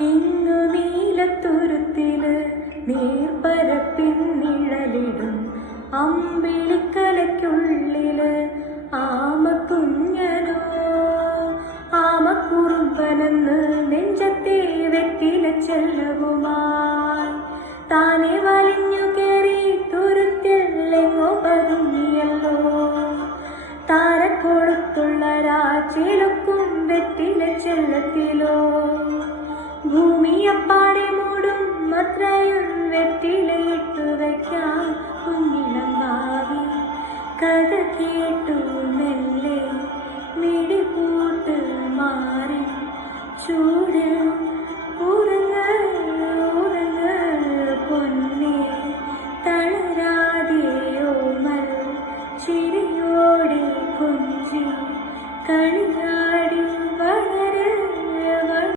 ഇങ്ങു നീലത്തുരുത്തില് നീർപ്പരപ്പിൻ നിഴലിടും അമ്പിളിക്കലയ്ക്കുള്ളില് ആമക്കുഞ്ഞനോ ആമക്കുറുമ്പനെന്ന് നെഞ്ചത്തെ വെറ്റില ചെല്ലവുമായി താനെ വലിഞ്ഞു കയറി തുരുത്തിലെങ്ങോ പതുങ്ങിയല്ലോ. താരക്കൊടുത്തുള്ള രാച്ചിലുക്കും വെറ്റില ചെല്ലത്തിലോ. ഭൂമിയപ്പാടെ മൂടും അത്രയും വെറ്റിലയിട്ടു വയ്ക്കാൻ കുഞ്ഞിളം ഭാവി കഥ കേട്ടു മെല്ലെ മിടിപൂട്ട് മാറി ചൂട്